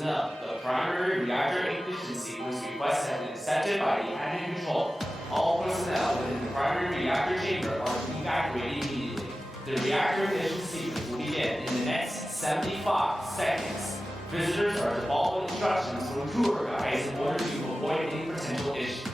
personnel. The primary reactor ignition sequence request has been accepted by the admin control. All personnel within the primary reactor chamber are to be evacuated immediately. The reactor ignition sequence will begin in the next 75 seconds. Visitors are to follow instructions from tour guides in order to avoid any potential issues.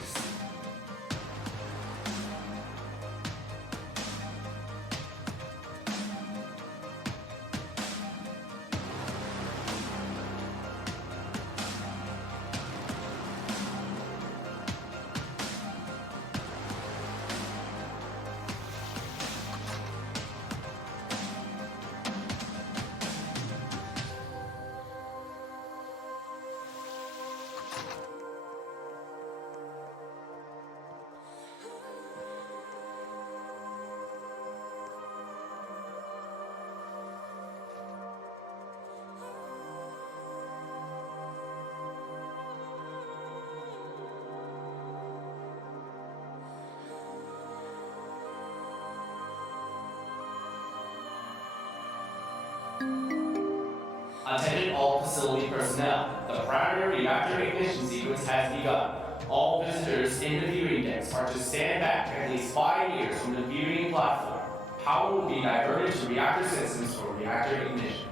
Attention all facility personnel. The primary reactor ignition sequence has begun. All visitors in the viewing decks are to stand back at least 5 meters from the viewing platform. Power will be diverted to reactor systems for reactor ignition.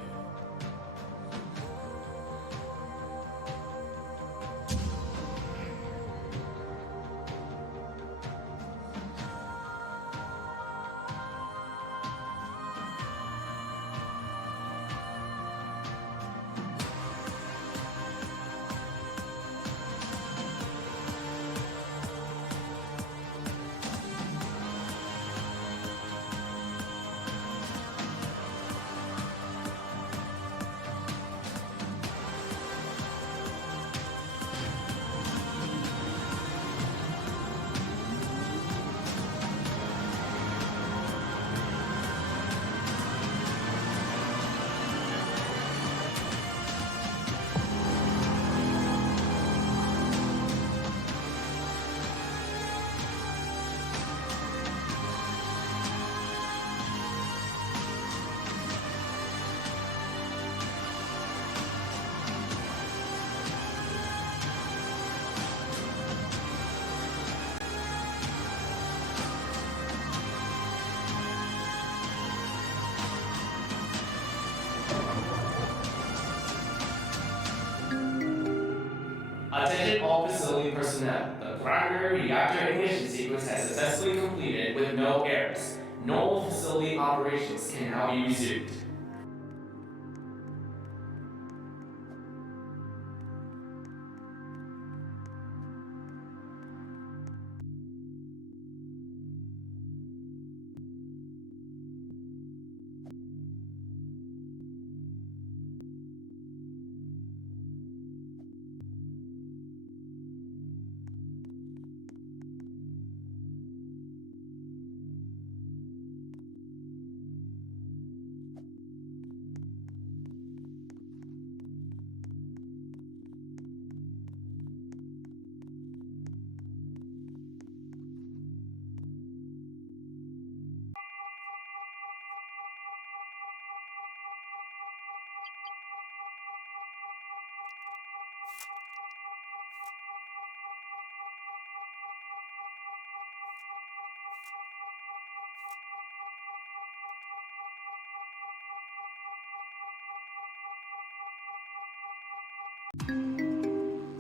Attention all facility personnel. The primary reactor ignition sequence has successfully completed with no errors. Normal facility operations can now be resumed.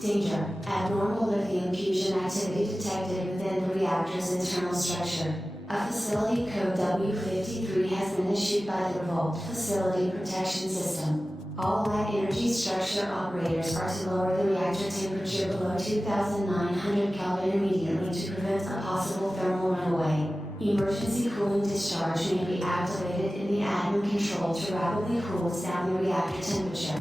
Danger. Abnormal lithium fusion activity detected within the reactor's internal structure. A facility code W53 has been issued by the Revolt Facility Protection System. All light energy structure operators are to lower the reactor temperature below 2,900 Kelvin immediately to prevent a possible thermal runaway. Emergency cooling discharge may be activated in the admin control to rapidly cool down the reactor temperature.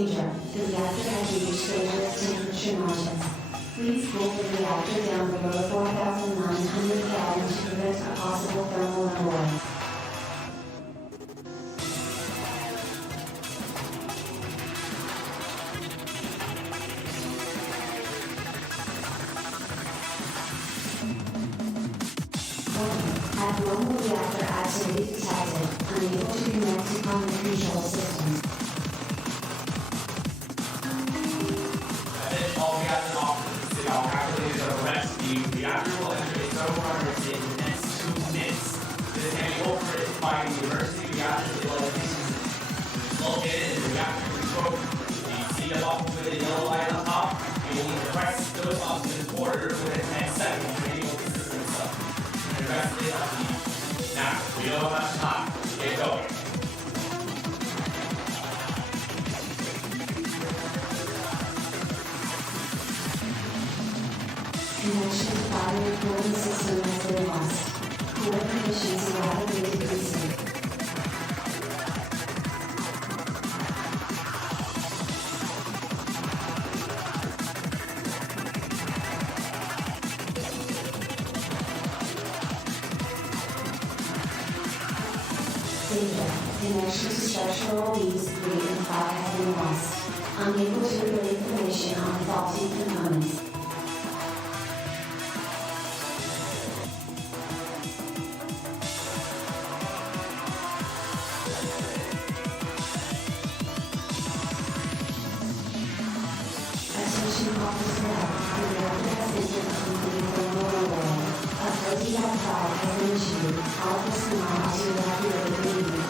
Danger, the reactor has reached dangerous temperature margins. Please cool the reactor down below 4,900 Kelvin to prevent a possible thermal runaway. Abnormal reactor activity detected, unable to connect to common control systems. All reactor operators are calculated to prevent the reactor will enter its own runner in the next 2 minutes. This can be operated by the emergency reactor electricity system. Located in the reactor control room. You see the button with the yellow light on top? You will need to press those buttons in order within 10 seconds to enable the system itself. And the rest is up to you. Now, we don't have much time. Get going. Connection to battery cooling system has been lost. Cooling conditions are rapidly decreasing. Danger. Connection to structural leads 3 and 5 has been lost. Unable to relay information on faulty components. Attention officer, the reactor has entered a complete thermal runaway. A Kodiak 5 has been issued. All personnel to evacuate the unit.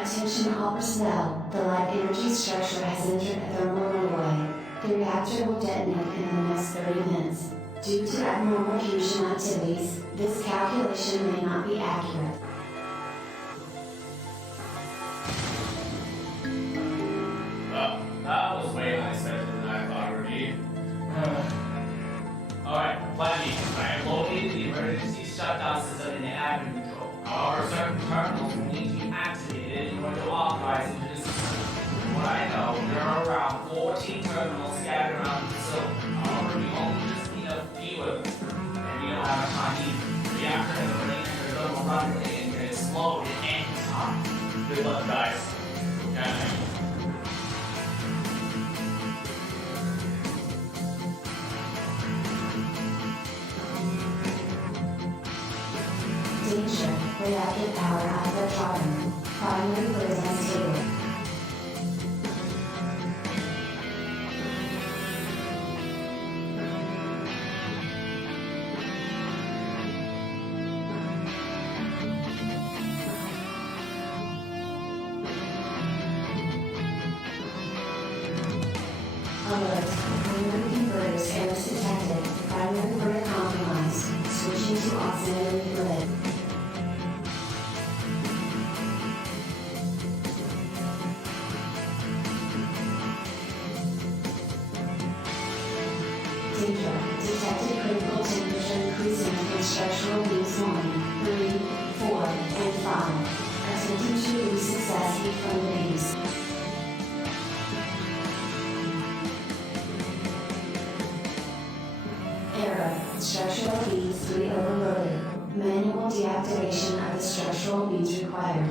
Attention all personnel, the light energy structure has entered a thermal runaway. The reactor will detonate in the next 30 minutes. Due to abnormal fusion activities, this calculation may not be accurate. Well, that was way less expensive than I thought it would be. Alright, plan B. I have located the emergency shutdown system in the admin control. However, certain terminals will need to be activated in order to authorize into the system. From what I know, there are around 14 terminals scattered around the facility. However, we only just need a few of them. And we don't have much time either. The reactor has already entered thermal runway and can explode at any time. Good luck, guys. Okay. Danger, reactor power output problem. Primary grid unstable. Alert, primary converters errors detected, primary grid compromised, switching to auxiliary grid. Danger, detected critical temperature increasing in structural leads 1, 3, 4, and 5. Attempting to release success heat from the base. Error, structural leads 3 overloaded. Manual deactivation of the structural leads required.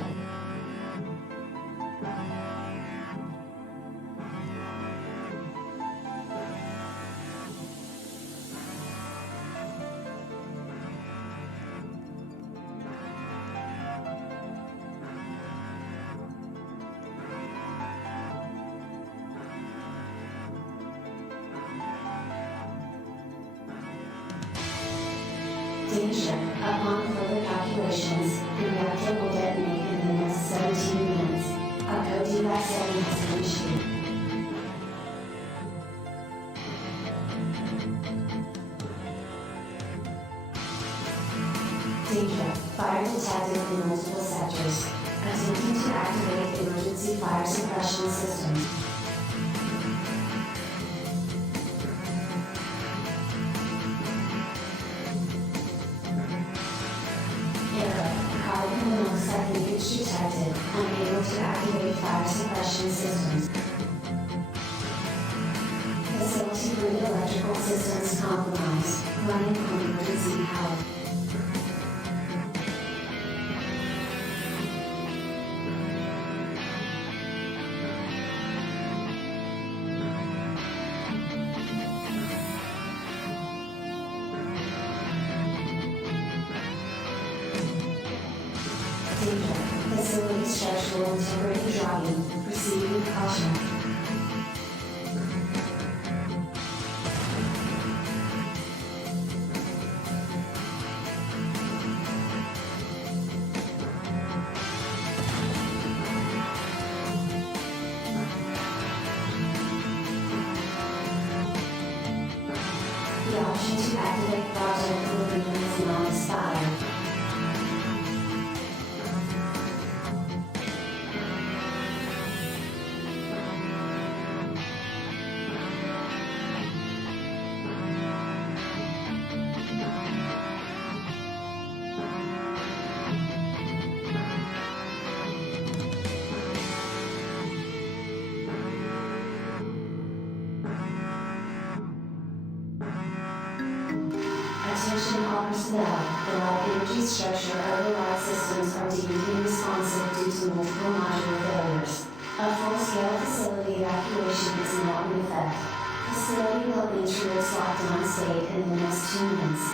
Upon further calculations, the reactor will detonate in the next 17 minutes. A code DVAC 7 has been issued. Danger. Fire detected in multiple sectors. Attempting to activate emergency fire suppression systems. Error. Carbon monoxide leakage detected. Unable to activate fire suppression systems. Facility grid electrical systems compromised. Running on emergency power. Danger. Facility structural integrity dropping. Proceed with caution. The option to activate project agreement is now expired. Attention all personnel, the low energy structure override systems are deemed unresponsive due to multiple modular failures. A full-scale facility evacuation is now in effect. Facility will enter its lockdown state in the next 2 minutes.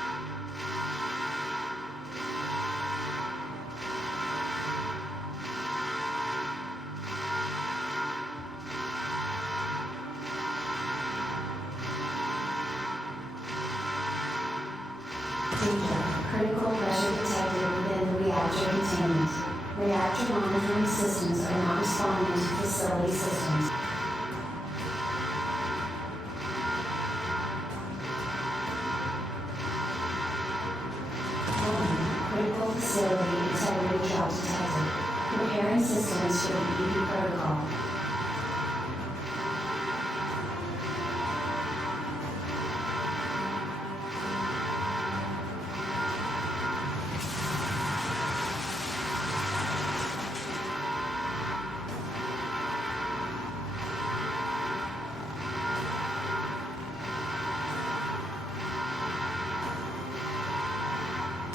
Danger. Critical pressure detected within the reactor containment. Reactor monitoring systems are not responding to facility systems. Warning. Critical facility integrity drop detected. Preparing systems for the EV protocol.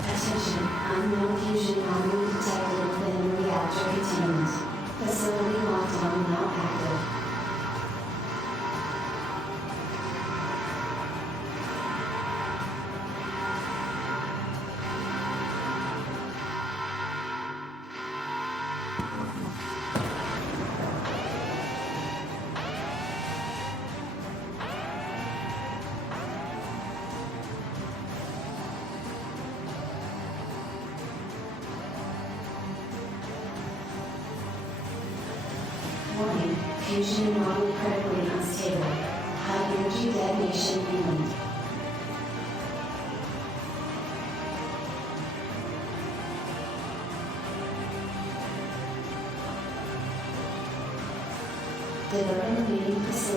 Attention, unknown fusion anomaly detected within the reactor containment. Facility lockdown now active. Warning, fusion anomaly critically unstable. High energy detonation imminent. The remaining facility